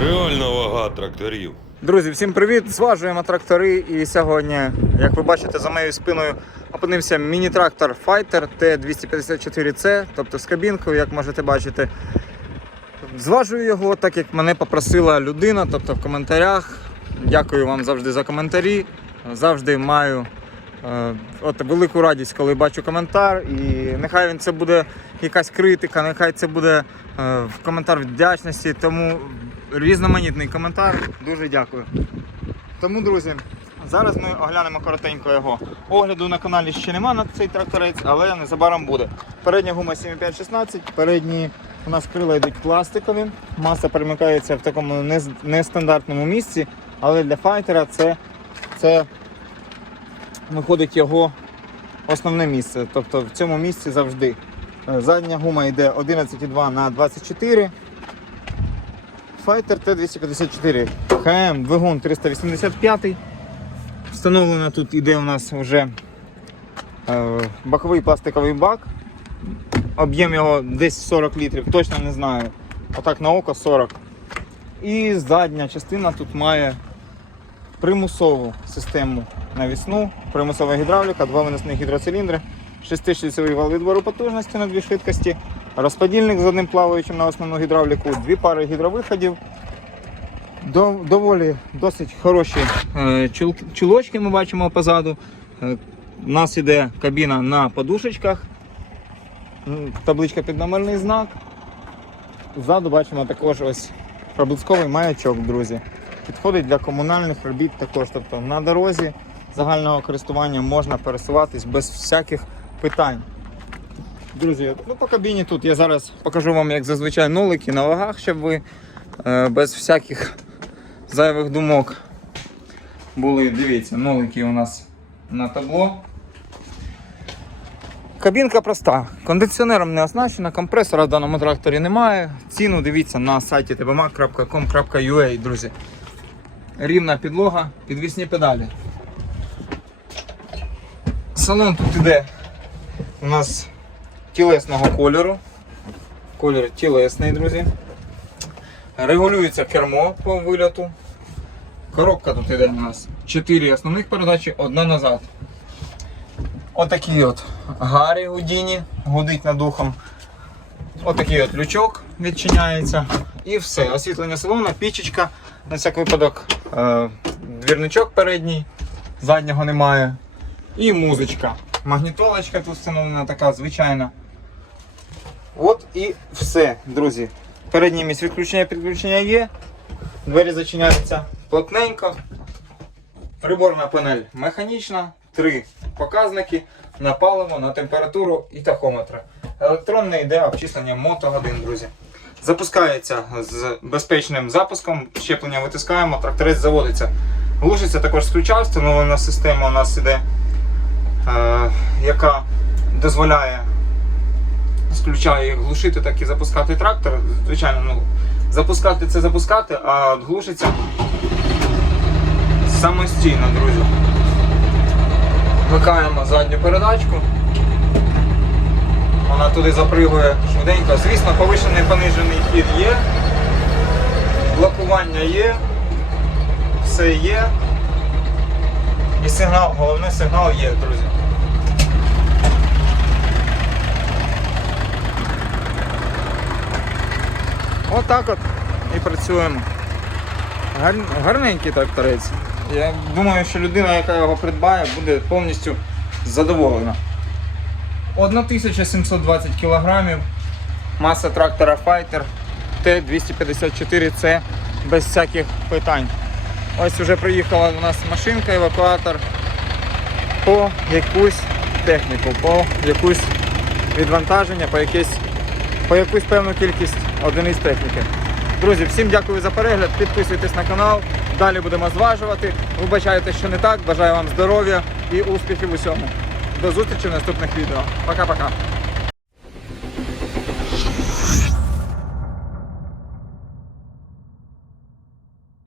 Реальна вага тракторів. Друзі, всім привіт! Зважуємо трактори. І сьогодні, як ви бачите, за моєю спиною опинився міні-трактор Fighter T254C, тобто з кабінкою, як можете бачити. Зважую його, так як мене попросила людина, тобто в коментарях. Дякую вам завжди за коментарі. Завжди маю е, от велику радість, коли бачу коментар. І нехай він це буде якась критика, нехай це буде е, коментар вдячності. Тому різноманітний коментар. Дуже дякую. Тому, друзі, зараз ми оглянемо коротенько його. Огляду на каналі ще нема на цей тракторець, але незабаром буде. Передня гума 7516, передні у нас крила йдуть пластикові, маса перемикається в такому нестандартному місці, але для файтера це, це виходить його основне місце. Тобто в цьому місці завжди. Е, Задня гума йде 11,2 на 24. Fighter T254 ХМ двигун 385. Встановлено тут іде у нас вже е, боковий пластиковий бак. Об'єм його десь 40 літрів, точно не знаю. Отак на око 40. І задня частина тут має примусову систему навісну, примусова гідравліка, два виносних гідроциліндри, шестишліцевий вал відбору потужності на дві швидкості, розподільник з одним плаваючим на основну гідравліку, дві пари гідровиходів. Доволі досить хороші е, чулочки ми бачимо позаду. Е, У нас іде кабіна на подушечках, табличка під номерний знак. Ззаду бачимо також ось проблисковий маячок, друзі. Підходить для комунальних робіт також. Тобто на дорозі загального користування можна пересуватись без всяких питань. Друзі, ну по кабіні тут я зараз покажу вам, як зазвичай нолики на вагах, щоб ви е, без всяких зайвих думок були. Дивіться, нолики у нас на табло. Кабінка проста. Кондиціонером не оснащена, компресора в даному тракторі немає. Ціну дивіться на сайті tbmac.com.ua, друзі. Рівна підлога, підвісні педалі. Салон тут іде у нас тілесного кольору. Колір тілесний, друзі. Регулюється кермо по вильоту. Коробка тут іде у нас 4 основних передачі, одна назад. Отакий от Гаррі Гудіні, гудить над ухом. Отакий от лючок відчиняється. І все. Освітлення салону, пічечка, на всяк випадок е, двірничок передній, заднього немає. І музичка. Магнітолочка тут встановлена така звичайна. От і все, друзі. Переднє місць відключення підключення є. Двері зачиняються плотненько. Приборна панель механічна, три показники на паливо, на температуру і тахометр. Електронне йде обчислення мотогодин, друзі. Запускається з безпечним запуском, щеплення витискаємо, тракторець заводиться. Глушиться також з ключа, встановлена система у нас іде, е, яка дозволяє з ключа як глушити, так і запускати трактор. Звичайно, ну, запускати це запускати, а глушиться самостійно, друзі. Вмикаємо задню передачку. Вона туди запригує швиденько. Звісно, повишений понижений хід є. Блокування є. Все є. І сигнал, головне сигнал є, друзі. Отак от і працюємо. Гар... Гарненький тракторець. Я думаю, що людина, яка його придбає, буде повністю задоволена. 1720 кг. Маса трактора Fighter T254C без всяких питань. Ось вже приїхала у нас машинка, евакуатор по якусь техніку, по якусь відвантаження, по якесь по якусь певну кількість одиниць техніки. Друзі, всім дякую за перегляд. Підписуйтесь на канал. Далі будемо зважувати. Вибачайте, що не так. Бажаю вам здоров'я і успіхів усьому. До зустрічі в наступних відео. Пока-пока.